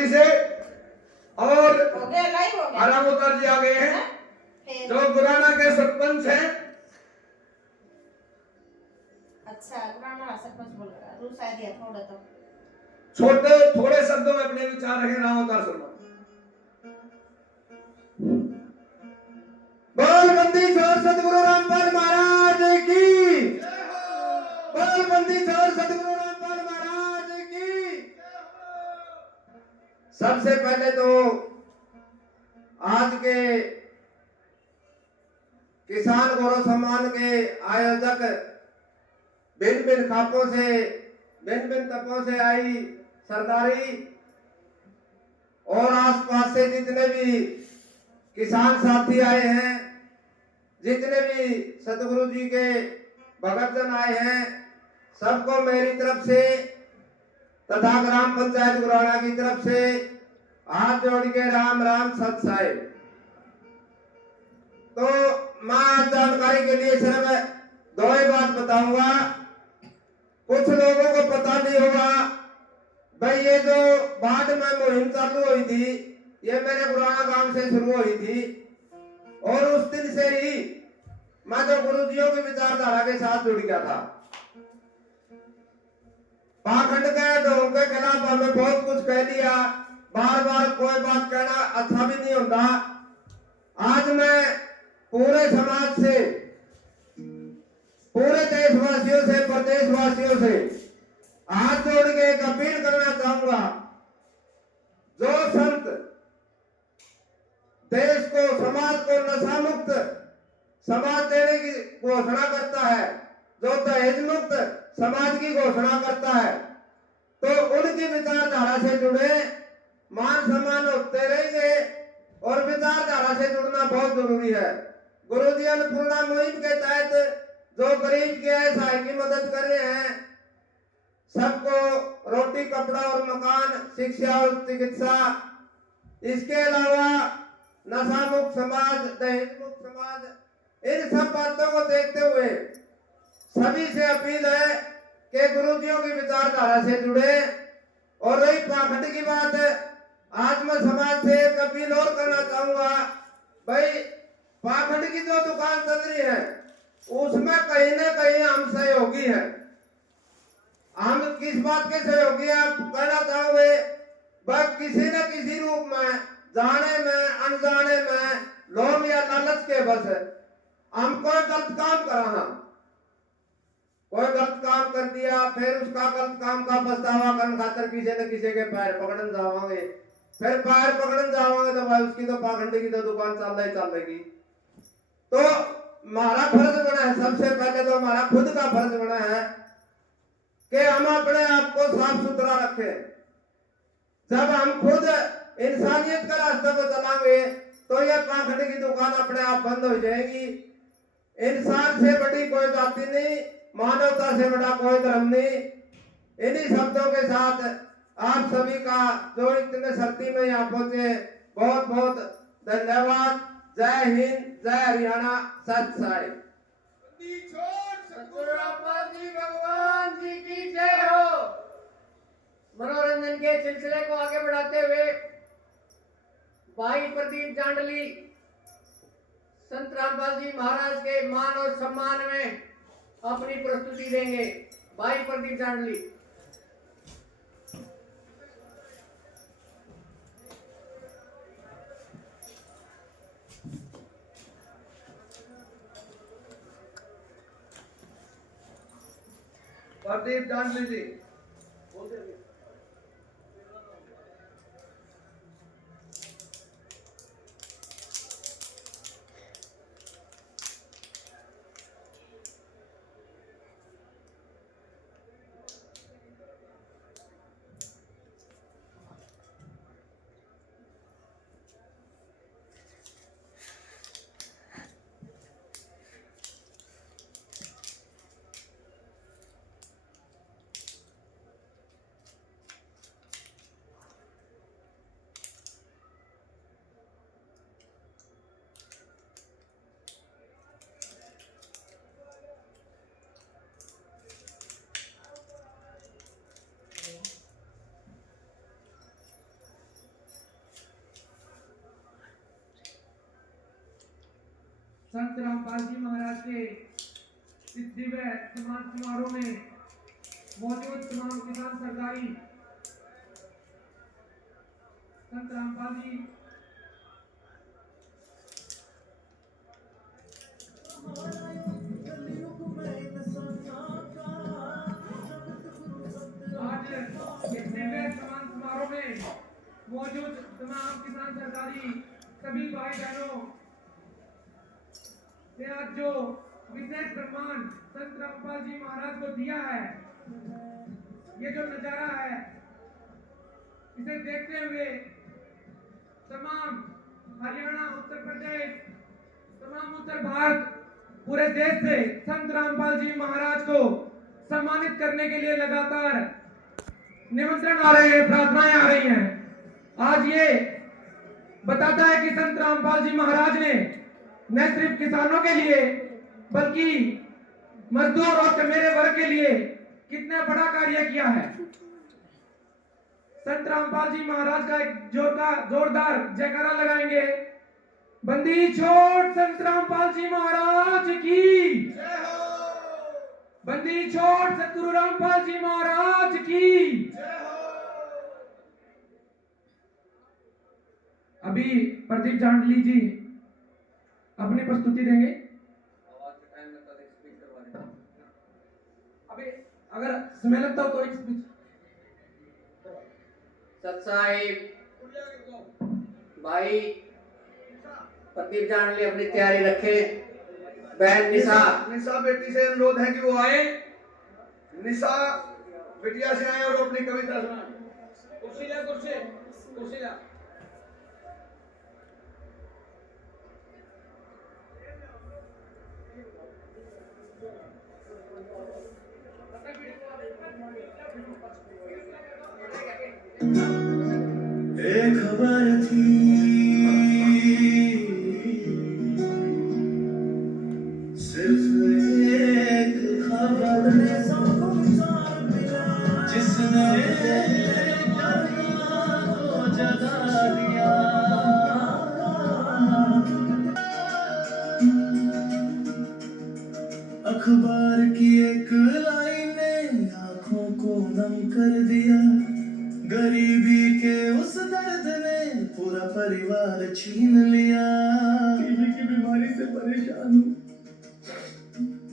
जी से और हो गया लाइव हो गया। आरामोतर जी आ गए हैं फिर जो गुराना के सरपंच हैं। अच्छा गुराना सरपंच बोल रहा है रूस आ दिया थोड़ा तो छोटे थोड़े शब्दों में अपने विचार रखें। रामोतर सुनो। बलबंदी छोड़ सतगुरु रामपाल महाराज की। बलबंदी छोड़ सतगुरु रामपाल महाराज की। सबसे पहले तो आज के किसान गौरव सम्मान के आयोजक भिन्न भिन्न खापों से भिन्न भिन्न तपों से आई सरदारी और आसपास से जितने भी किसान साथी आए हैं, जितने भी सतगुरु जी के भगतजन आए हैं, सबको मेरी तरफ से तथा ग्राम पंचायत गुराना की तरफ से हाथ जोड़ के राम राम सत साहिब। तो मैं जानकारी के लिए सिर्फ दो ही बात बताऊंगा। कुछ लोगों को पता नहीं होगा भाई ये जो बाद में मुहिम चालू हुई थी ये मेरे गुराना गांव से शुरू हुई थी और उस दिन से ही मैं तो गुरुजियों की विचारधारा के साथ जुड़ गया था। पाखंड के ढोंग के खिलाफ हमें बहुत कुछ कह दिया, बार बार कोई बात कहना अच्छा भी नहीं होता। आज मैं पूरे समाज से, पूरे देशवासियों से, प्रदेशवासियों से हाथ जोड़ के एक अपील करना चाहूंगा। जो संत देश को, समाज को नशा मुक्त समाज देने की घोषणा करता है, जो दहेज मुक्त समाज की घोषणा करता है, तो उनकी विचारधारा से जुड़े, मान सम्मान होते रहेंगे और विचारधारा से जुड़ना बहुत जरूरी है। गुरुजी अन्नपूर्णा मुहिम के तहत जो गरीब के असहाय की मदद कर रहे हैं, सबको रोटी कपड़ा और मकान, शिक्षा और चिकित्सा, इसके अलावा नशा मुक्त समाज, दहेज मुक्त समाज, इन सब बातों को देखते हुए सभी से अपील है कि गुरुजियों की विचारधारा से जुड़े। और रही पाखंड की बात, आज मैं समाज से एक अपील और करना चाहूंगा। भाई पाखंड की जो दुकान चल रही है उसमें कहीं ना कहीं हम सहयोगी हैं। हम किस बात के सहयोगी हैं आप कहना चाहोगे? बस किसी न किसी रूप में, जाने में अनजाने में, लोभ या लालच के बस हम कोई गलत काम करा, कोई गलत काम कर दिया, फिर उसका गलत काम का पछतावा करने खातर किसी न किसी के पैर पकड़न जावांगे, फिर पैर पकड़न जावांगे तो भाई उसकी तो पाखंडी की तो दुकान चलेगी। तो हमारा फर्ज बना है, सबसे पहले तो हमारा खुद का फर्ज बना है कि हम अपने आप को साफ सुथरा रखें। जब हम खुद इंसानियत का रास्ता को चलाएंगे तो यह पाखंड की दुकान अपने आप बंद हो जाएगी। इंसान से बड़ी कोई जाति नहीं, मानवता से बड़ा कोई धर्म नहीं। इन्हीं शब्दों के साथ आप सभी का जो इतने शक्ति में यहाँ पहुंचे, बहुत बहुत धन्यवाद। जय हिंद, जय हरियाणा, सत साहिब। सतगुरु रामपाल जी भगवान जी की जय हो। मनोरंजन के सिलसिले को आगे बढ़ाते हुए भाई प्रदीप जांडली संत रामपाल जी महाराज के मान और सम्मान में अपनी प्रस्तुति देंगे। भाई प्रदीप जांडली। प्रदीप जांडली जी संत रामपाल जी महाराज के इस दिव्य सम्मान समारोह में मौजूद तमाम किसान सरदारी संत रामपाल जी आज इस दिव्य सम्मान समारोह में मौजूद तमाम किसान सरदारी सभी भाई बहनों से आज जो विशेष सम्मान संत रामपाल जी महाराज को दिया है, ये जो नजारा है, इसे देखते हुए तमाम हरियाणा, उत्तर प्रदेश, तमाम उत्तर भारत, पूरे देश से संत रामपाल जी महाराज को सम्मानित करने के लिए लगातार निमंत्रण आ रहे हैं, प्रार्थनाएं आ रही हैं। आज ये बताता है कि संत रामपाल जी महाराज ने न सिर्फ किसानों के लिए बल्कि मजदूर और कमेरे वर्ग के लिए कितना बड़ा कार्य किया है। संत रामपाल जी महाराज का एक जोरदार जयकारा लगाएंगे। बंदी छोड़ संत रामपाल जी महाराज की जय हो। बंदी छोड़ सतगुरु रामपाल जी महाराज की जय हो। अभी प्रदीप जांडली जी अपनी प्रस्तुति देंगे। अभी अगर समय लगता हो तो एक स्पीच। सत्साहिब भाई प्रदीप जांडली अपनी तैयारी रखे। बहन निशा बेटी से अनुरोध है कि वो आए। निशा बिटिया से आए और अपनी कविता सुनाए। कुर्सी ला, कुर्सी ला। एक खबर थी सिर्फ एक खबर जिसने को जगा दिया। अखबार की एक लाइन ने आंखों को नम कर दिया। गरीबी के उस दर्द ने पूरा परिवार छीन लिया। टीबी की बीमारी से परेशान हूँ।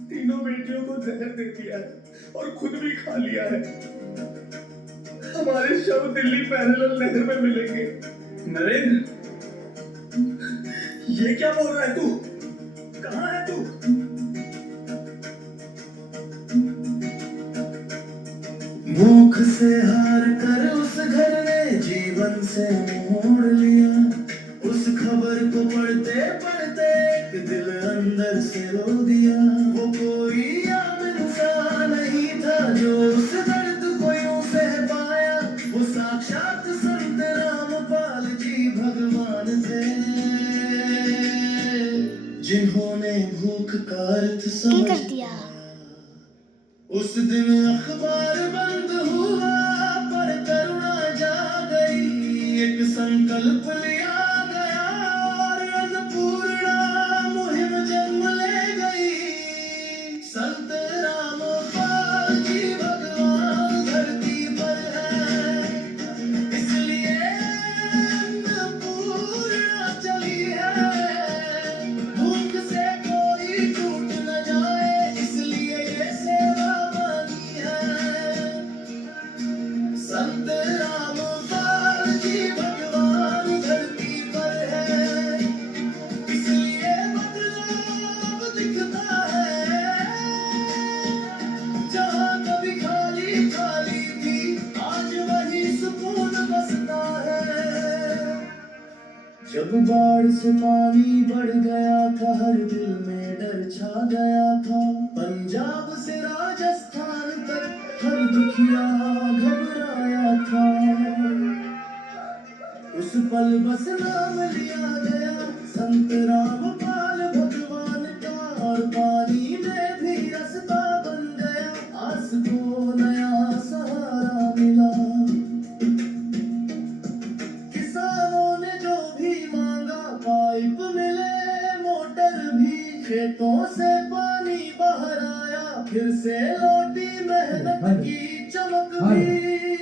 तीनों बेटियों को जहर दे दिया है और खुद भी खा लिया है। हमारे शव दिल्ली पैरेलल नहर में मिलेंगे। नरेंद्र, ये क्या बोल रहा है तू? कहाँ है तू? भूख से हार कर उस घर ने जीवन से मोड़ लिया। उस खबर को पढ़ते पढ़ते दिल अंदर से रो दिया। वो कोई आम इंसान नहीं था जो उस दर्द को यूं सह पाया। वो साक्षात संत रामपाल जी भगवान थे जिन्होंने भूख का अर्थ समझ दिया। उस दिन अखबार बंद हुआ पर करुणा जा गई। एक संकल्प लिया गया और अन्नपूर्णा मुहिम जन्म ले गई। संत रामपाल जी भगवान धरती पर है, इसलिए अन्नपूर्णा चली है। भूख से कोई टूट न जाए, इसलिए ये सेवा बनी है। संत रामपाल जी भगवान धरती पर है, इसलिए बदलाव दिखता है। जहाँ कभी खाली खाली थी, आज वही सुकून बसता है। जब बाढ़ से पानी बढ़ गया था, हर दिल में डर छा गया था। पंजाब से राजस्थान तक हर दुखिया घबराया था। उस पल बस नाम लिया गया संत रामपाल भगवान का, और पानी में भी रास्ता बन गया। आस को नया सहारा मिला। किसानों ने जो भी मांगा, पाइप मिले मोटर भी आखिर से लौटी मेहनत की चमक भी,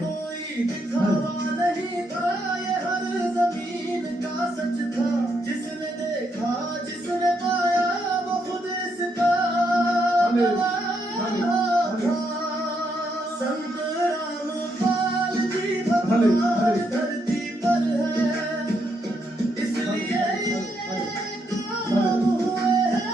कोई दिखावा नहीं था, ये हर जमीन का सच था। जिसने देखा जिसने पाया वो खुद इसका गवाह था। संत रामपाल जी भगवान धरती पर है, इसलिए ये काम हुए हैं।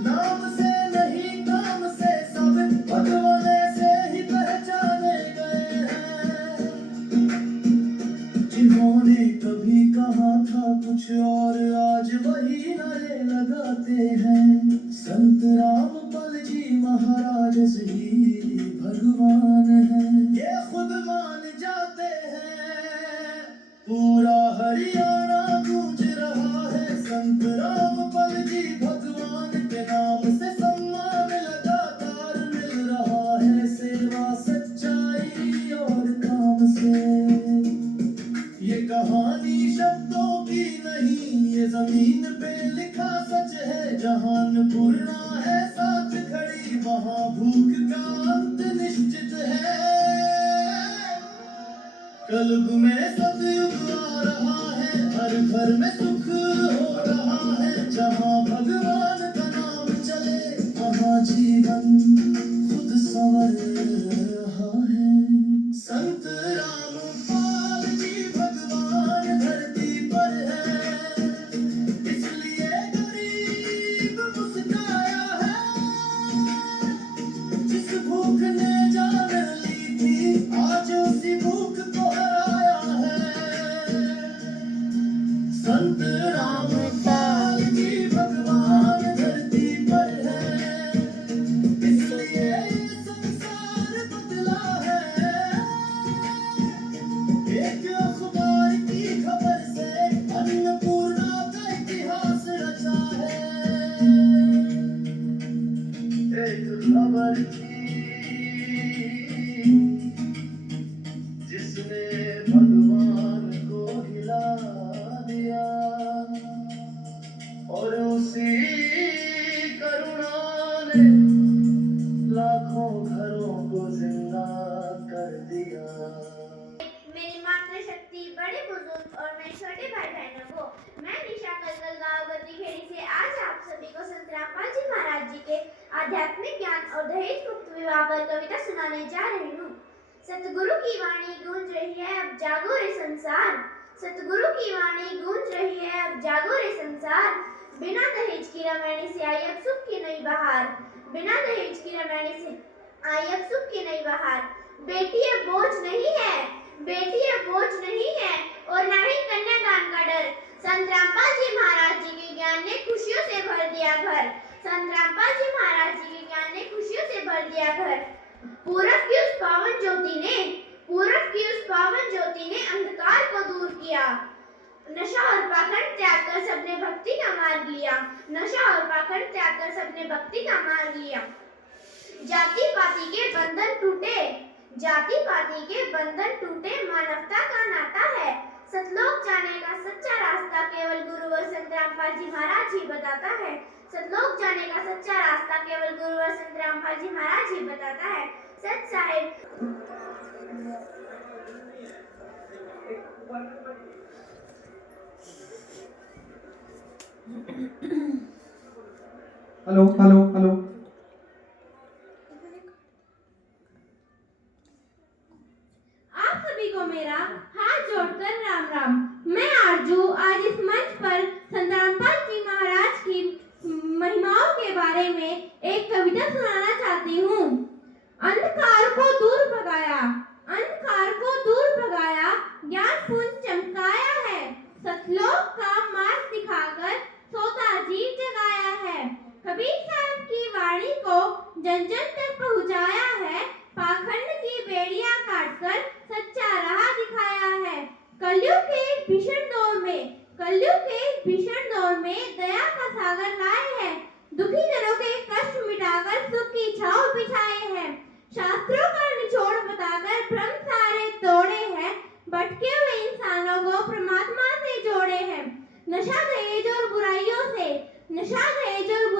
नाम से नहीं काम से सब भगवान से ही पहचाने गए हैं। जिन्होंने कभी कहा था कुछ और आज वही नारे लगाते हैं। संत रामपाल जी महाराज ही भगवान हैं, ये खुद मान जाते हैं। पूरा हरियाणा गूंज रहा है, संत रामपाल जी भगवान के नाम से सम्मान लगातार मिल रहा है। सेवा सच्चाई और काम से, ये कहानी शब्दों की नहीं, ये जमीन पे लिखा सच है। जहान पूर्णा है साथ खड़ी, वहाँ भूख का अंत निश्चित है। कलयुग में सतयुग आ रहा है, हर घर में सुख हो रहा है। जहाँ भगवान का नाम चले वहाँ जीवन खुद संवर रहा है। संत रामपाल जी भगवान धरती पर है, इसलिए गरीब मुस्काया है। जिस भूख ने जान ली थी आज उसी भूख को हराया है। संत रामपाल जी भगवान धरती पर है, इसलिए ये संसार बदला है। एक अखबार की खबर से अन्नपूर्णा का इतिहास रचा है। एक खबर थी जिसने भगवान को हिला दिया, और उसी करुणा ने लाखों घरों को जिंदा कर दिया। मेरी मातृशक्ति, बड़े बुजुर्ग और मेरे छोटे भाई बहनों को, मैं निशा कलकल गाँव गद्दीखेड़ी से आज आप सभी को संत रामपाल जी महाराज जी के आध्यात्मिक ज्ञान और दहेज मुक्त विवाह पर कविता सुनाने जा रही हूँ। सतगुरु की वाणी गूंज रही है, अब जागो रे संसार। सतगुरु की वाणी गूंज रही है, अब जागो रे संसार। बिना दहेज की रामायणी से आई अब सुख की नई बहार। बिना दहेज की रामायणी से आई अब सुख की नई बहार। बेटी अब बोझ नहीं है, बेटी अब बोझ नहीं है, और न ही कन्यादान का डर। संत रामपाल जी महाराज जी के ज्ञान ने खुशियों से भर दिया घर। संत रामपाल जी महाराज जी के ज्ञान ने खुशियों से भर दिया घर। पूरब की उस पावन ज्योति ने, पूरब की उस पावन ज्योति ने अंधकार को दूर किया। नशा और पाखंड त्याग कर सबने भक्ति का मार्ग लिया। नशा और पाखंड त्याग कर सबने भक्ति का मार्ग लिया। जाति पाति के बंधन टूटे, जाति पाति के बंधन टूटे, मानवता का नाता है। सतलोक जाने का सच्चा रास्ता केवल गुरु और संत रामपाल जी महाराज ही बताता है। सतलोक जाने का सच्चा रास्ता केवल गुरु और संत रामपाल जी महाराज ही बताता है। सत साहिब। Hello hello hello. आप सभी को मेरा हाथ जोड़कर राम राम। मैं आरजू आज इस मंच पर संत रामपाल जी महाराज की महिमाओं के बारे में एक कविता सुनाना चाहती हूँ। अंधकार को दूर भगाया, अंधकार को दूर भगाया, ज्ञान पुंज चमकाया है। सतलोक का मार्ग दिखाकर सोता जीव जगाया है। कबीर साहब की वाणी को जन जन तक पहुँचाया है। पाखंड की बेड़ियां काटकर सच्चा राह दिखाया है। कलयुग के भीषण दौर में, कलयुग के भीषण दौर में दया का सागर लाए हैं। दुखी जनों के कष्ट मिटाकर सुख की छांव बिछाए हैं। शास्त्रों का निचोड़ बताकर भ्रम सारे तोड़े हैं। भटके हुए इंसानों को परमात्मा से जोड़े हैं। नशा दहेज और बुराइयों से, नशा दहेज और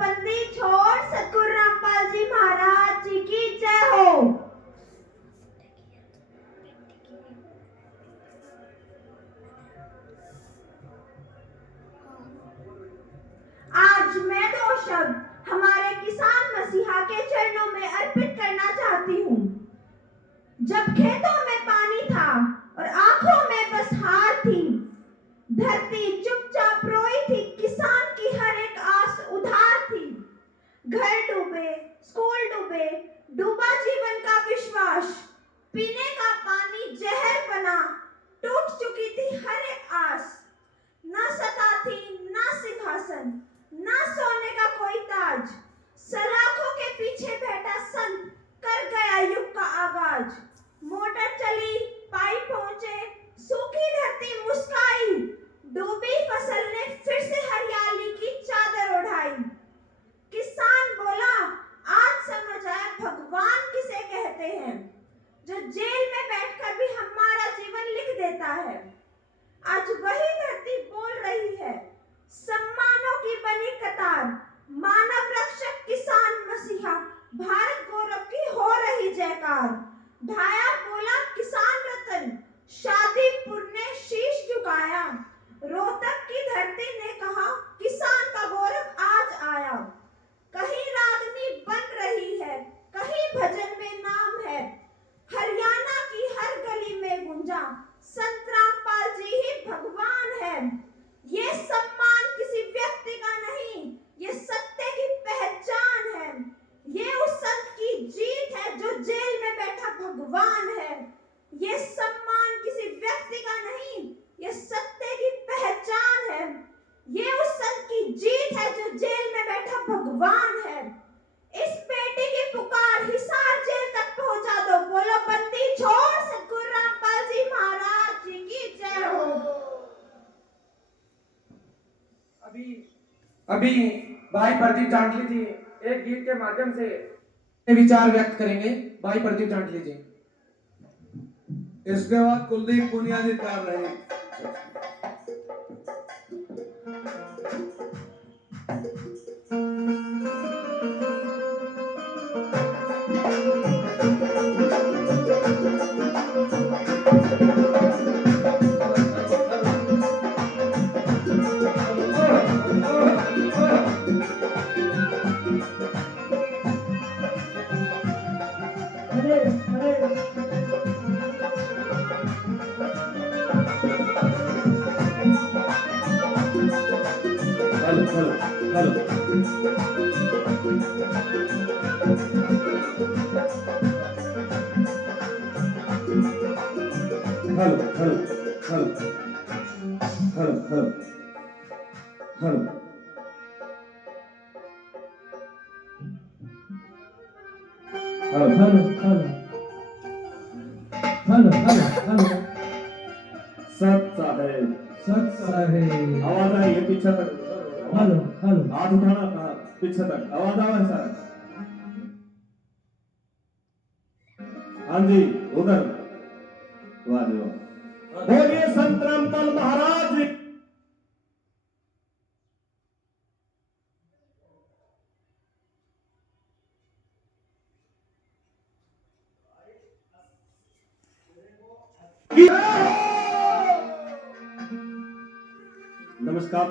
बंदी छोड़, सतगुरु रामपाल जी महाराज जी की जय हो। आज मैं 2 शब्द हमारे किसान मसीहा के चरणों में अर्पित करना चाहती हूँ। जब खेतों में पानी था और आंखों में बस हार थी, धरती चुपचाप रोई थी, किसान की हर एक आस उधार थी। घर डूबे, स्कूल डूबे, डूबा जीवन का विश्वास, पीने का पानी जहर बना, टूट चुकी थी हर एक आस। ना सत्ता थी, ना सिंहासन, ना सोने का कोई ताज, सलाखों के पीछे बैठा संत कर गया युग का आगाज। मोटर चली, पाइप पहुंचे, सूखी धरती मुस्काई, डूबी फसल ने फिर से हरियाली की चादर ओढ़ाई। किसान बोला, आज समझ आया भगवान किसे कहते हैं, जो जेल में बैठकर भी हमारा जीवन लिख देता है। आज वही धरती बोल रही है, सम्मानों की बनी कतार, मानव रक्षक किसान मसीहा, भारत गौरव की हो रही जयकार। ढाया बोला किसान रतन, शादीपुर ने शीश झुकाया, रोहतक की धरती ने कहा किसान का गौरव आज आया। कहीं रागनी बन रही है, कहीं भजन में नाम है, हरियाणा की हर गली में गुंजा संत रामपाल जी ही भगवान है। ये सम्मान किसी व्यक्ति का नहीं, ये सत्य की पहचान है। ये उस संत की जीत है जो जेल में बैठा भगवान है। ये सम्मान किसी व्यक्ति का नहीं, ये सत्य की पहचान है। ये उस संत की जीत है जो जेल में बैठा भगवान है। इस बेटे की पुकार हिसार जेल तक पहुंचा दो, बोलो बंदी छोड़, सतगुरु रामपाल जी महाराज जी की जय हो। अभी भाई प्रदीप जांडली जी एक गीत के माध्यम से विचार व्यक्त करेंगे। भाई प्रदीप जांडली जी। इसके बाद कुलदीप पुनिया जी तैयार रहे। सत साहेब आवाज आई है पीछे तक। हेलो हेलो हाथ उठाना कहा पीछे तक आवाज आवा है सर। हाँ जी उधर। वाह जी वाह। बोलिए संत रामपाल महाराज जी। नमस्कार।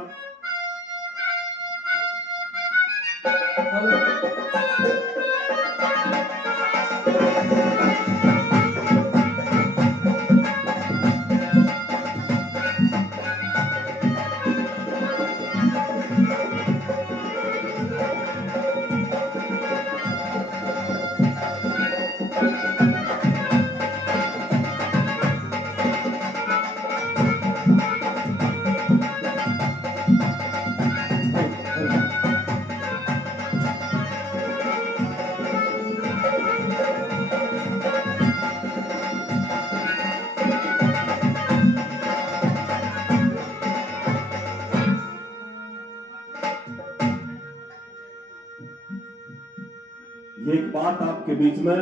एक बात आपके बीच में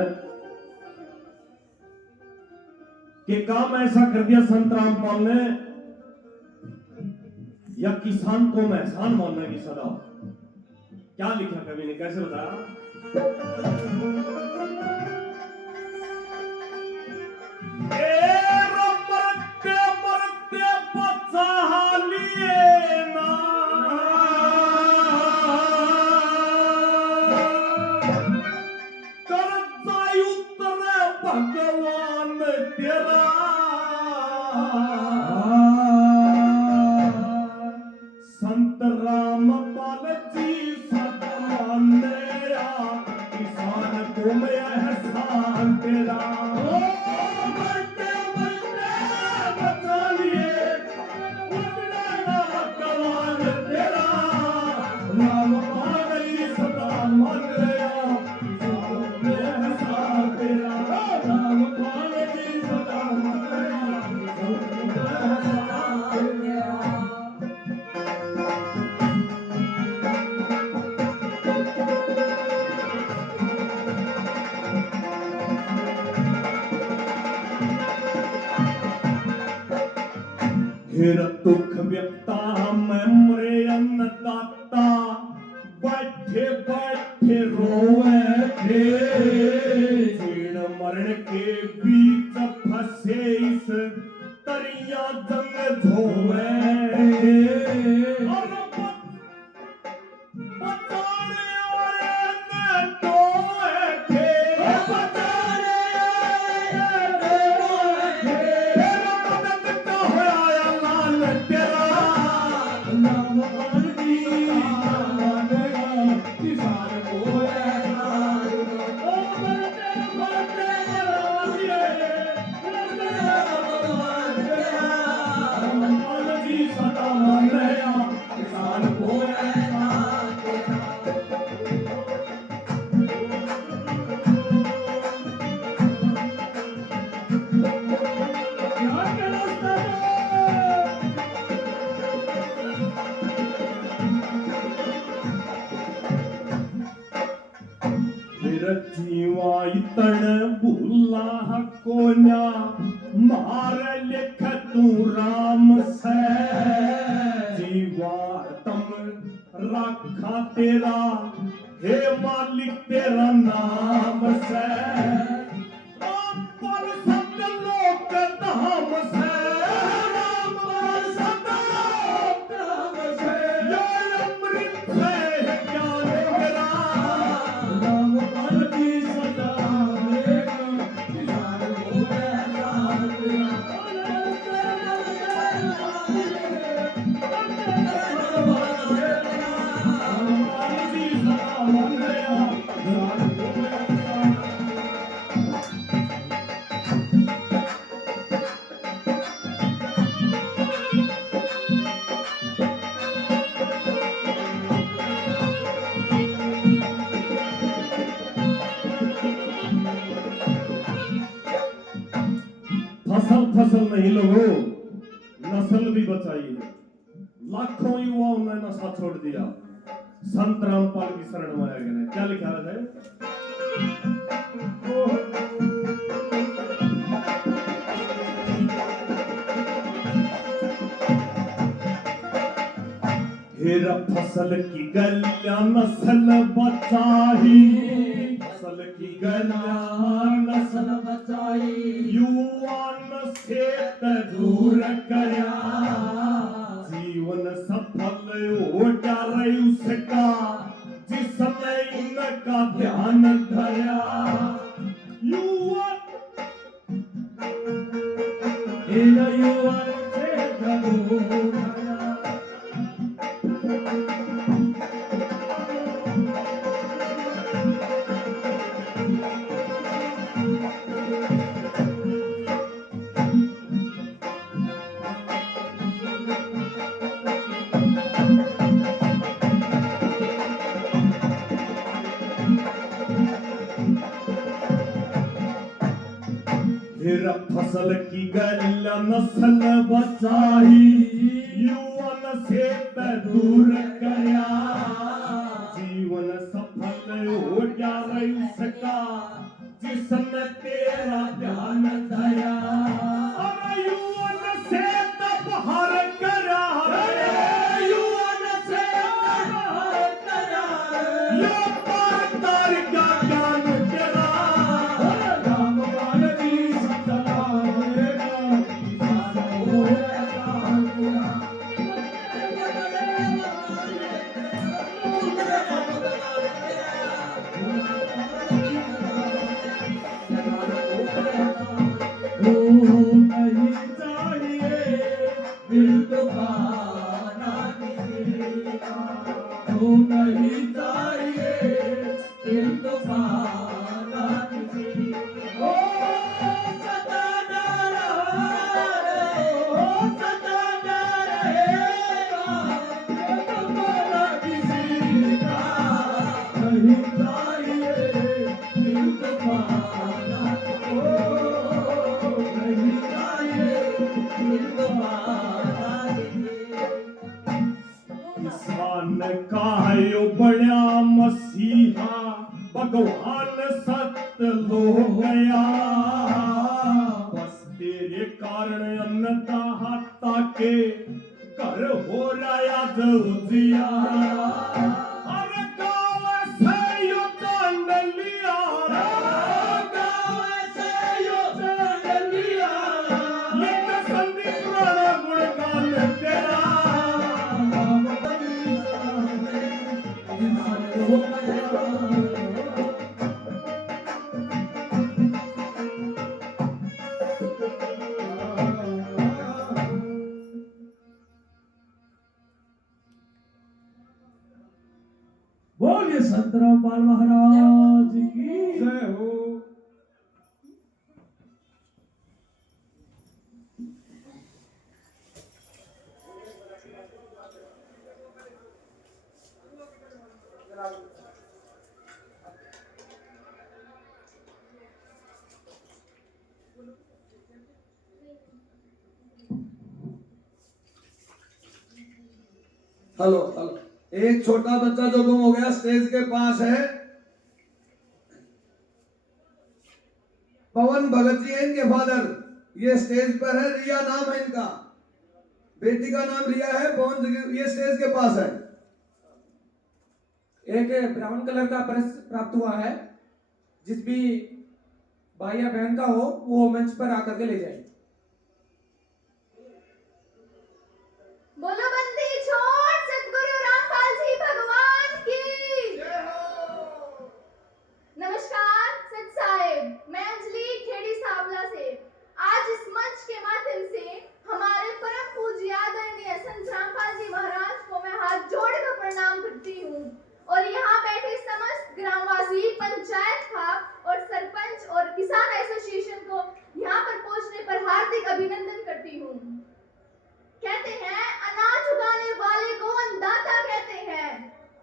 कि काम ऐसा कर दिया संत रामपाल ने या किसान को मैं एहसान मानने की सदा। क्या लिखा कवि ने, कैसे बताया? मरते मरते बचा लिए ना, करता उतरे भगवान तेरा, संत रामपाल जी सतमानया, किसान को मैं एहसान तेरा। मरते मरते बचा लिए, उतरे ना भगवान तेरा, रामपाल जी सतमानया, किसान को मैं एहसान तेरा, रामपाल जी सतमानया, किसान को मैं एहसान तेरा। फिर दुख व्यक्ता मैं मरे अन्नदाता, बैठे बैठे रोए थे, जीर्ण मरण के बीच फंसे इस तरिया जंग धोए थे, और बचाने वाले ने टोए थे, बचाने वाले ने टोए थे, तेरा मदद का होया लाल तेरा, नाम पानी मानेगा किसान को एहसान। ओ मरते मरते मरवासिए, मरते भगवान तेरा, रामपाल जी सदा मानेगा किसान को एहसान तेरा। क्या कहना उस्ताद? फिर जीवा इतन भूला कोन्या, मार लिख तू राम से, जीवा तम रखा तेरा, हे मालिक तेरा नाम से, पर सत्य लोक धाम से, राम पर सत्य लोक धाम से, ये अमृत है ज्ञान मेरा, राम पर जी सदा मेरा, किसान को एहसान तेरा। रामपाल जी सदा मानेगा किसान को एहसान। फसल फसल नहीं लोगों, नस्ल भी बचाइए। लाखों युवाओं ने नशा छोड़ दिया, संत रामपाल की शरण में आ गए। क्या लिखा है? फिर फसल की गलियां नस्ल बचाई, फसल की गलियां नस्ल बचाई, युवान से दूर करया, जीवन सफल हो जा रही उसका, जिसने इनका ध्यान धरा, युवन युवन से दूर करया। फिर फसल की गलियां नस्ल बचाई, युवन से दूर करया, जीवन सफल हो जा रही उसका, जिसने तेरा ध्यान धरा, और युवन से बाहर करा, युवन से बाहर करा, कारण अन्नता हाता के घर हो रहा उजियारा हर गाँव से यो चांदलिया लिख संदीप राणा गुणगान तेरा बोलिए संतरामपाल महाराज की जय हो। हेलो हेलो, एक छोटा बच्चा जो गुम हो गया स्टेज के पास है, पवन भगत जी है इनके फादर, ये स्टेज पर है, रिया नाम है इनका, बेटी का नाम रिया है, पवन जी ये स्टेज के पास है। एक ब्राउन कलर का पर्स प्राप्त हुआ है, जिस भी भाई या बहन का हो वो मंच पर आकर के ले जाए। बोलो बंदी छोड़ सतगुरु रामपाल जी भगवान की। नमस्कार सत साहेब, मैं अंजलि खेड़ी सावला से आज इस मंच के माध्यम से हमारे परम पूज्य आदरणीय संत रामपाल जी महाराज को मैं हाथ जोड़कर प्रणाम करती हूँ और यहाँ बैठे समस्त ग्रामवासी, पंचायत खाप और सरपंच और किसान एसोसिएशन को यहाँ पर पहुँचने पर हार्दिक अभिनंदन करती हूँ। कहते हैं अनाज उगाने वाले को अन्नदाता कहते हैं,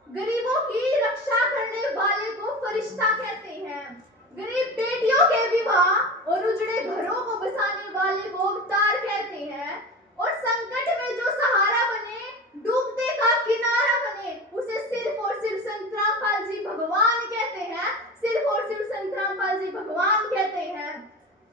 गरीबों की रक्षा करने वाले को फरिश्ता कहते हैं, गरीब बेटियों के विवाह और उजड़े घरों को बसाने वाले को अवतार कहते हैं और संकट में जो सहारा बने, डूबते का किनारा बने, उसे सिर्फ और सिर्फ संत रामपाल जी भगवान कहते हैं, सिर्फ और सिर्फ संत रामपाल जी भगवान कहते हैं।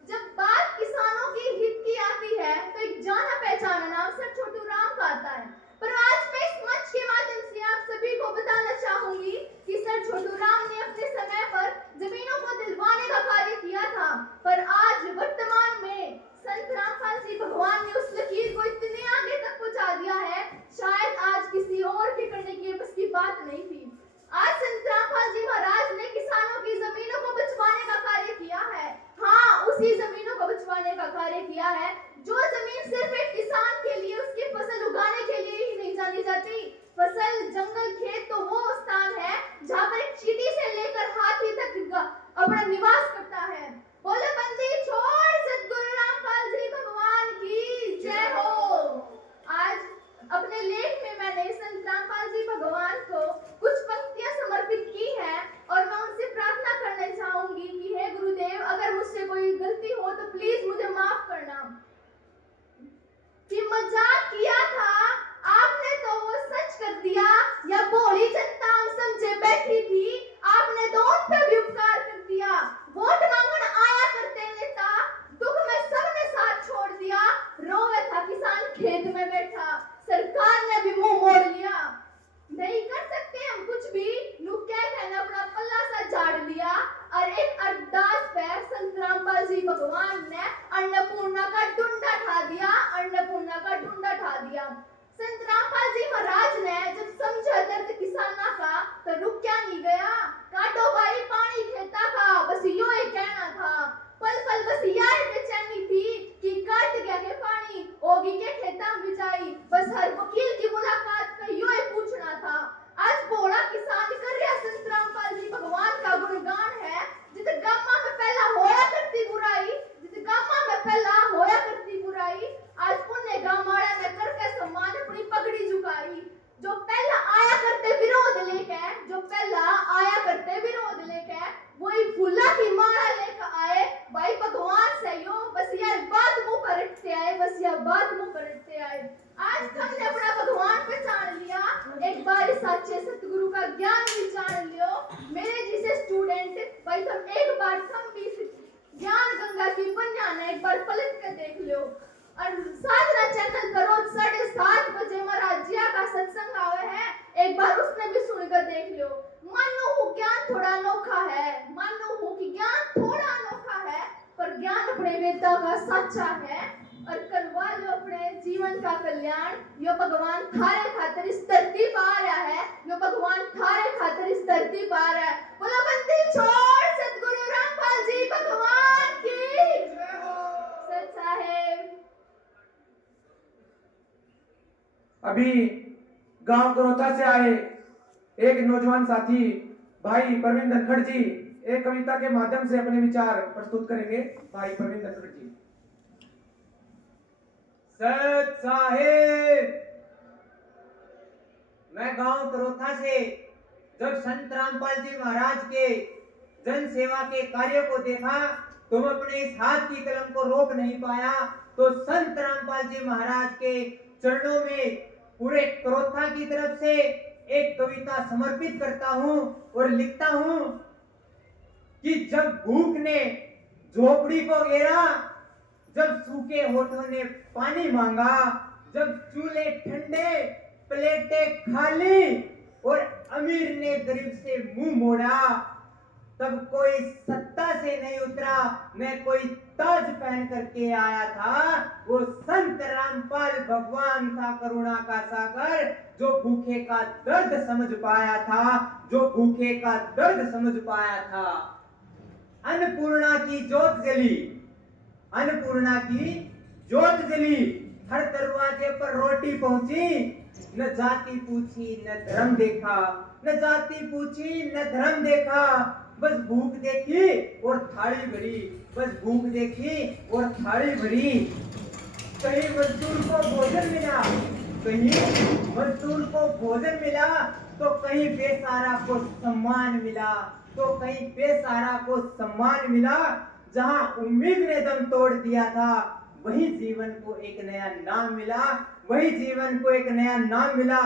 जब बात किसानों की हित की आती है तो एक जाना पहचाना नाम सर छोटू राम का आता है, पर आज मैं इस मंच के माध्यम से आप सभी को बताना चाहूंगी कि सर छोटू राम ने अपने समय पर जमीनों को दिलवाने का कार्य किया था, पर आज वर्तमान में संत रामपाल जी भगवान ने उस लकीर को इतने आगे तक पहुंचा दिया है, शायद आज किसी और के करने की बस की बात नहीं थी। आज संत रामपाल जी महाराज ने किसानों की जमीनों को बचवाने का कार्य किया है। हाँ, उसी जमीनों को बचवाने का कार्य किया है जो जमीन सिर्फ एक किसान के लिए उसकी फसल उगाने के लिए ही नहीं जानी जाती। फसल, जंगल, खेत तो वो स्थान है जहाँ पर एक चींटी से लेकर हाथी तक अपना निवास करता है। बोले बंदी छोड़ सतगुरु रामपाल जी भगवान की जय हो। आज अपने लेख में मैंने संत रामपाल जी भगवान को कुछ पंक्तियां समर्पित की है और मैं उनसे प्रार्थना करना चाहूंगी कि हे गुरुदेव, अगर मुझसे कोई गलती हो तो प्लीज मुझे माफ करना। कि मजाक किया था आपने तो वो सच कर दिया, या भोली जनता समझे बैठी थी आपने तो उन पे भी उपकार कर दिया। वोट मांगने आया करते नेता, दुख में सबने साथ छोड़ दिया, रोवे था किसान खेत में बैठा, सरकार ने भी मुंह मोड़ लिया। नहीं कर सकते हम कुछ भी, लोग क्या कहना अपना पल्ला सा झाड़ लिया। और एक अरदास पे संत रामपाल जी भगवान ने अन्नपूर्णा का डुंडा ठा दिया, अन्नपूर्णा का डुंडा ठा दिया। संत रामपाल जी महाराज ने जब समझा दर्द किसाना का तो रुक क्या नहीं गया, काटो भाई पानी खेता का, बस यो ही कहना था। पल पल बस यार बेचैनी थी कि काट गया के पानी होगी के खेता में जाई, बस हर वकील की मुलाकात पे यो ही पूछना था। आज बोड़ा किसान कर रहा संत रामपाल जी भगवान का गुणगान है, जिते गामा में पहला होया करती बुराई, जिते गामा में पहला होया करती बुराई, आज पुण्य गामाड़ा ने करके सम्मान अपनी पगड़ी झुकाई। जो पहला आया करते विरोध लेके, जो पहला आया करते विरोध लेके, वही फूला की माला लेकर आए भाई भगवान से यो, बस यार बात मुंह पर रटते आए, बस यार बात मुंह पर रटते आए। आज तुमने अपना भगवान पहचान लिया, एक बार साचे सतगुरु का ज्ञान भी जान लियो। मेरे जैसे स्टूडेंट भाई तुम एक बार तुम भी ज्ञान गंगा की बनियान एक बार पलट कर देख लो। और साधना चैनल पर रोज 7:30 बजे महाराज जिया का सत्संग आवे है, एक बार उसने भी सुनकर देख लियो। मानो हूँ ज्ञान थोड़ा अनोखा है, मानो हूँ कि ज्ञान थोड़ा अनोखा है, पर ज्ञान अपने वेदा का सच्चा है और करवा लो अपने जीवन का कल्याण। यो भगवान थारे खातिर इस धरती पर आ रहा है, यो भगवान थारे खातिर इस धरती पर आ रहा है। बोला बंदी छोड़ सतगुरु रामपाल जी भगवान की सत साहेब। अभी गांव करोता से आए एक नौजवान साथी भाई प्रवीण धनखड़ जी एक कविता के माध्यम से अपने विचार प्रस्तुत करेंगे। भाई प्रवीण धनखड़ जी। सत साहेब, मैं गांव करोथा से जब संत रामपाल जी महाराज के जन सेवा के कार्य को देखा तो मैं अपने इस हाथ की कलम को रोक नहीं पाया। तो संत रामपाल जी महाराज के चरणों में पूरे करोथा की तरफ से एक कविता समर्पित करता हूं और लिखता हूं कि जब भूख ने झोपड़ी को घेरा, जब सूखे होठों ने पानी मांगा, जब चूल्हे ठंडे प्लेटें खाली और अमीर ने गरीब से मुंह मोड़ा, तब कोई सत्ता से नहीं उतरा, मैं कोई ताज पहन करके आया था। वो संत रामपाल भगवान था करुणा का सागर, जो भूखे का दर्द समझ पाया था, जो भूखे का दर्द समझ पाया था। अन्नपूर्णा की जोत जली, अन्नपूर्णा की जोत जली, हर दरवाजे पर रोटी पहुंची, न जाति पूछी न धर्म देखा, न जाति पूछी न धर्म देखा, बस भूख देखी और थाली भरी, बस भूख देखी और थाली भरी। कहीं मजदूर को भोजन मिला, कहीं मजदूर को भोजन मिला, तो कहीं बेसहारा को सम्मान मिला, तो कहीं बेसहारा को सम्मान मिला। जहां उम्मीद ने दम तोड़ दिया था, वही जीवन को एक नया नाम मिला, वही जीवन को एक नया नाम मिला।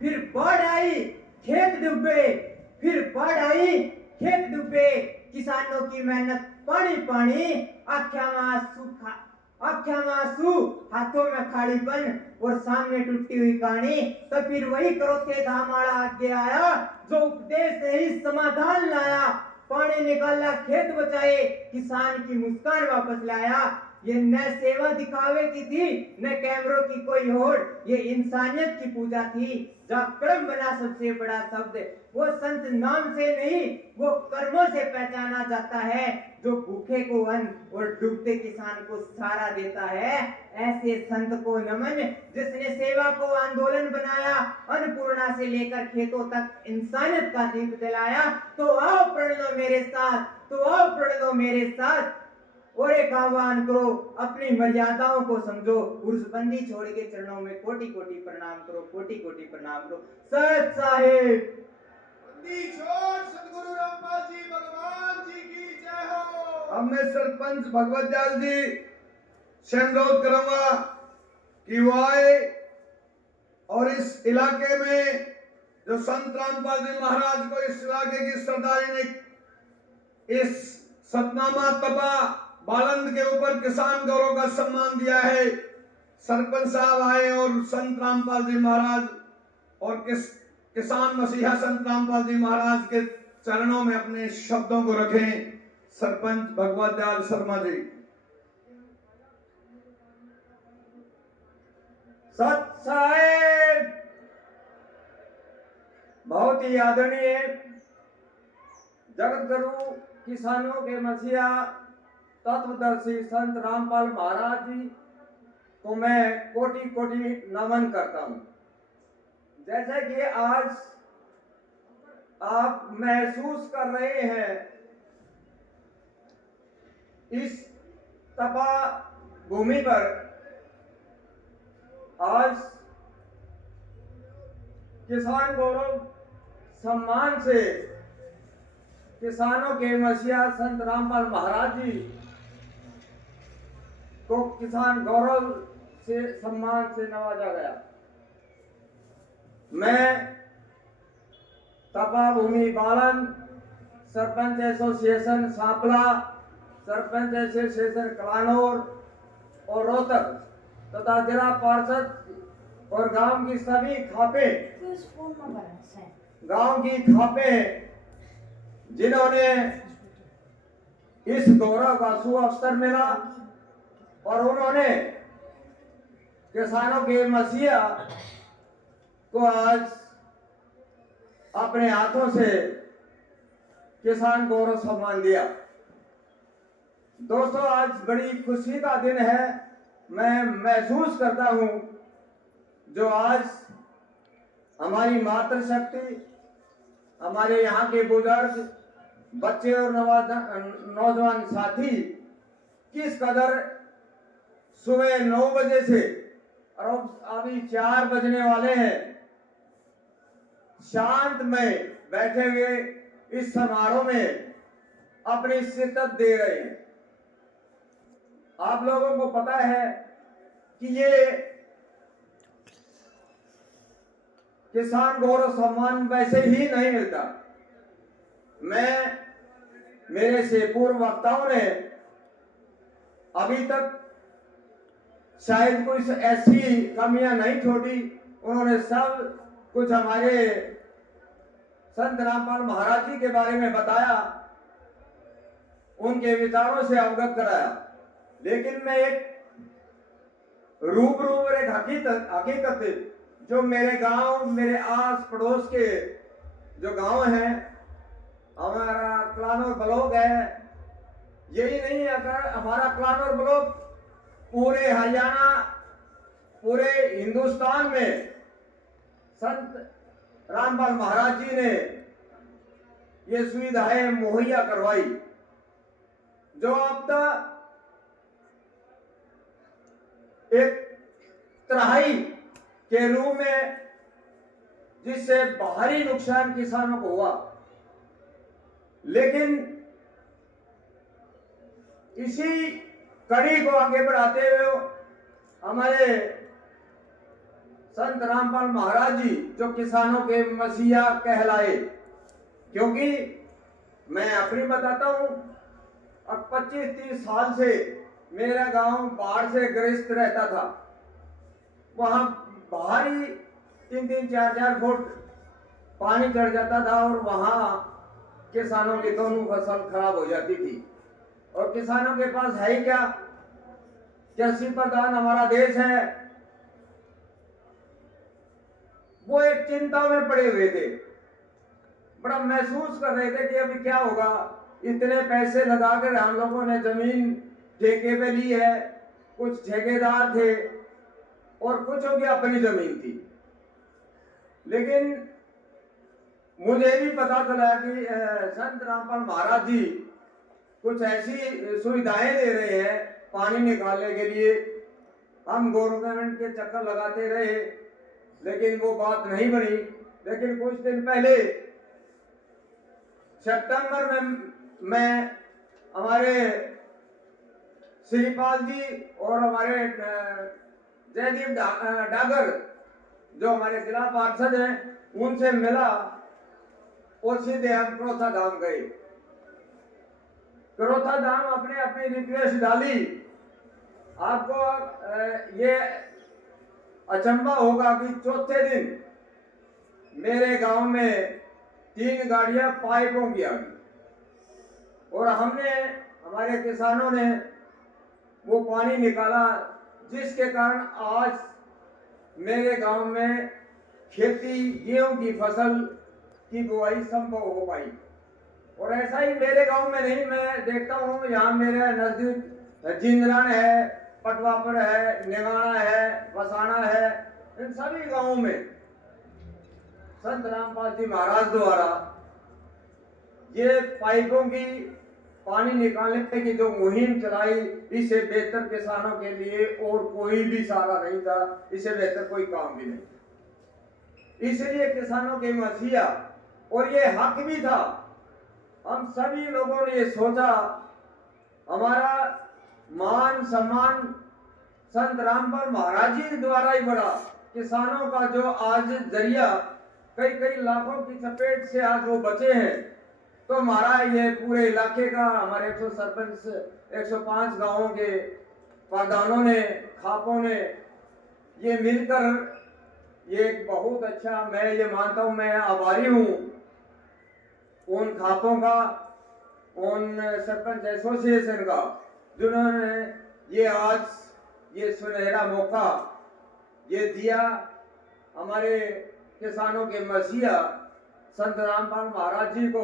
फिर बाढ़ आई, खेत डूबे, फिर बाढ़ आई, खेत डूबे, किसानों की मेहनत पानी पानी, आँखों में आंसू, हाथों में खालीपन और सामने टूटी हुई कहानी। तो फिर वही करोथे धामाड़ा आगे आया, जो उपदेश से ही समाधान लाया, पानी निकाला खेत बचाए, किसान की मुस्कान वापस लाया। ये न सेवा दिखावे की थी, न कैमरों की कोई होड़, ये इंसानियत की पूजा थी। जहाँ कर्म बना सबसे बड़ा शब्द, वो संत नाम से नहीं, वो कर्मों से पहचाना जाता है। जो भूखे को अन्न और डूबते किसान को सहारा देता है, ऐसे संत को नमन, जिसने सेवा को आंदोलन बनाया, अन्नपूर्णा से लेकर खेतों तक इंसानियत का दीप जलाया। तो आओ प्रण लो मेरे साथ, तो आओ प्रण लो मेरे साथ, और एक आह्वान करो, अपनी मर्यादाओं को समझो, उर्सबंदी छोड़ के चरणों में कोटि कोटि प्रणाम करो, कोटि कोटि प्रणाम करो। सत साहेब। बंदी छोड़ सतगुरु रामपाल जी भगवान जी की जय हो। अब मैं सरपंच भगवत दयाल जी से अनुरोध करूंगा कि वो आए और इस इलाके में जो संत रामपाल जी महाराज को इस इलाके की सरदारी ने इस सतनामा तपा बालंद के ऊपर किसान गौरव का सम्मान दिया है, सरपंच साहब आए और संत रामपाल जी महाराज और किसान मसीहा संत रामपाल जी महाराज के चरणों में अपने शब्दों को रखें। सरपंच भगवत दयाल शर्मा जी। सत साहेब, बहुत ही आदरणीय जगत गुरु किसानों के मसीहा तत्वदर्शी संत रामपाल महाराज जी को मैं कोटि कोटि नमन करता हूं। जैसे कि आज आप महसूस कर रहे हैं, इस तपा भूमि पर आज किसान गौरव सम्मान से किसानों के मसीहा संत रामपाल महाराज जी को किसान गौरव से सम्मान से नवाजा गया। मैं तपा भूमि बालन, सरपंच एसोसिएशन सांपला, सरपंच एसोसिएशन कलानौर और रोहतक तथा जिला पार्षद और गांव की सभी खापें, गांव की खापें जिन्होंने इस गौरव का सुअवसर मिला और उन्होंने किसानों के मसीहा को आज अपने हाथों से किसान गौरव सम्मान दिया। दोस्तों, आज बड़ी खुशी का दिन है। मैं महसूस करता हूं जो आज हमारी मातृशक्ति, हमारे यहाँ के बुजुर्ग, बच्चे और नौजवान साथी किस कदर सुबह 9 बजे से और अभी 4 बजने वाले हैं, शांत में बैठे हुए इस समारोह में अपनी शिरकत दे रहे हैं। आप लोगों को पता है कि ये किसान गौरव सम्मान वैसे ही नहीं मिलता। मेरे से पूर्व वक्ताओं ने अभी तक शायद कोई ऐसी कमियां नहीं छोड़ी। उन्होंने सब कुछ हमारे संत रामपाल महाराज जी के बारे में बताया, उनके विचारों से अवगत कराया। लेकिन मैं एक रूबरू और एक हकीकत जो मेरे गांव, मेरे आस पड़ोस के जो गांव हैं, हमारा क्लानौर ब्लॉक है, यही नहीं अगर हमारा क्लानौर ब्लॉक पूरे हरियाणा, पूरे हिंदुस्तान में संत रामपाल महाराज जी ने ये सुविधाएं मुहैया करवाई, जो अब तक एक तिहाई के रूप में, जिससे बाहरी नुकसान किसानों को हुआ। लेकिन इसी कड़ी को आगे बढ़ाते हुए हमारे संत रामपाल महाराज जी जो किसानों के मसीहा कहलाए, क्योंकि मैं अपनी बताता हूं, अब 25-30 साल से मेरा गांव बाढ़ से ग्रस्त रहता था। वहां बाहरी 3-3, 4-4 फुट पानी चढ़ जाता था और वहां किसानों की दोनों फसल खराब हो जाती थी। और किसानों के पास है ही क्या, कृषि प्रधान हमारा देश है, वो एक चिंता में पड़े हुए थे। बड़ा महसूस कर रहे थे कि अभी क्या होगा। इतने पैसे लगाकर हम लोगों ने जमीन ठेके पे ली है, कुछ ठेकेदार थे और कुछों की अपनी जमीन थी। लेकिन मुझे भी पता चला कि संत रामपाल महाराज जी कुछ ऐसी सुविधाएं दे रहे हैं पानी निकालने के लिए। हम गवर्नमेंट के चक्कर लगाते रहे, लेकिन वो बात नहीं बनी। लेकिन कुछ दिन पहले सितंबर में मैं हमारे श्रीपाल जी और हमारे जयदीप डागर जो हमारे जिला पार्षद हैं, उनसे मिला और सीधे हम क्रोथा धाम गए। क्रोथा धाम अपने अपनी रिक्वेस्ट डाली। आपको ये अचंभा होगा कि चौथे दिन मेरे गांव में 3 गाड़ियां पाइपों की आ गई और हमने, हमारे किसानों ने वो पानी निकाला, जिसके कारण आज मेरे गांव में खेती, गेहूं की फसल की बुआई संभव हो पाई। और ऐसा ही मेरे गांव में नहीं, मैं देखता हूँ यहाँ मेरे नजदीक जिंदरान है, पटवापुर है, निगाना है, वसाना है, इन सभी गांवों में संत रामपाल जी महाराज द्वारा ये पाइपों की पानी निकालने की जो मुहिम चलाई, इससे बेहतर किसानों के लिए और कोई भी सहारा नहीं था, इससे बेहतर कोई काम भी नहीं। इसलिए किसानों के मसीहा, और ये हक भी था। हम सभी लोगों ने ये सोचा, हमारा मान सम्मान संत रामपाल महाराज जी द्वारा ही बढ़ा। किसानों का जो आज जरिया कई लाखों की चपेट से आज वो बचे हैं, तो हमारा ये पूरे इलाके का, हमारे 100 सरपंच, 105 गांवों के प्रधानों ने, खापों ने ये मिलकर ये एक बहुत अच्छा, मैं ये मानता हूँ, मैं आभारी हूँ उन खापों का, उन सरपंच एसोसिएशन का, जिन्होंने ये आज ये सुनहरा मौका ये दिया। हमारे किसानों के मसीहा संत रामपाल महाराज जी को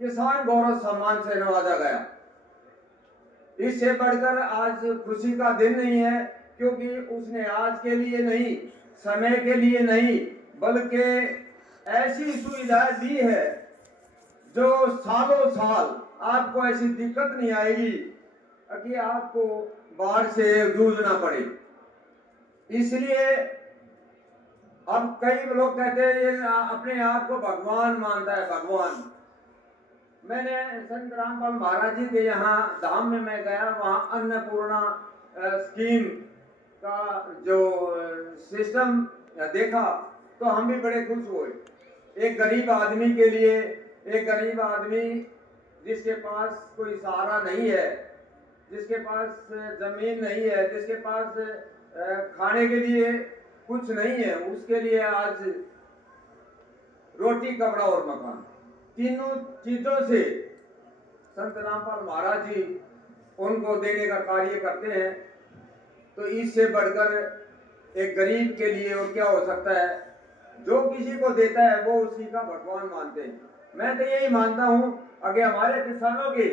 किसान गौरव सम्मान से नवाजा गया। इससे बढ़कर आज खुशी का दिन नहीं है, क्योंकि उसने आज के लिए नहीं, समय के लिए नहीं, बल्कि ऐसी सुविधा दी है जो सालों साल आपको ऐसी दिक्कत नहीं आएगी कि आपको बाढ़ से जूझना पड़े। इसलिए अब कई लोग कहते हैं ये अपने आप को भगवान मानता है, भगवान। मैंने संत रामपाल महाराज जी के यहाँ धाम में मैं गया, वहाँ अन्नपूर्णा स्कीम का जो सिस्टम देखा तो हम भी बड़े खुश हुए। एक गरीब आदमी के लिए, एक गरीब आदमी जिसके पास कोई सहारा नहीं है, जिसके पास जमीन नहीं है, जिसके पास खाने के लिए कुछ नहीं है, उसके लिए आज रोटी, कपड़ा और मकान, तीनों चीजों से संत रामपाल महाराज जी उनको देने का कार्य करते हैं। तो इससे बढ़कर एक गरीब के लिए और क्या हो सकता है। जो किसी को देता है वो उसी का भगवान मानते हैं। मैं तो यही मानता हूँ अगर हमारे किसानों के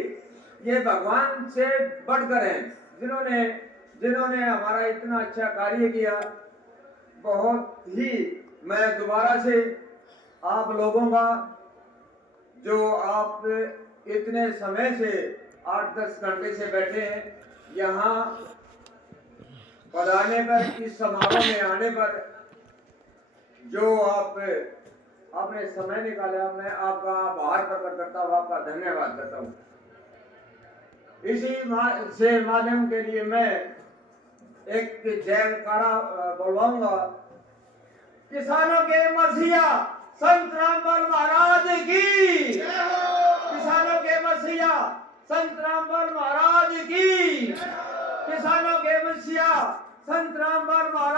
ये भगवान से बढ़कर हैं, जिन्होंने हमारा इतना अच्छा कार्य किया। बहुत ही मैं दोबारा से आप लोगों का, जो आप इतने समय से 8-10 घंटे से बैठे हैं, यहाँ पधारने पर, इस समारोह में आने पर जो आपने समय निकाला, मैं आपका आभार प्रकट करता हूँ, आपका धन्यवाद करता हूँ। इसी से माध्यम के लिए मैं एक जयकारा बोलवाऊंगा। किसानों के मसीहा संत रामपाल महाराज की, किसानों के मसीहा संत रामपाल महाराज की, किसानों के मसीहा संत रामपाल महाराज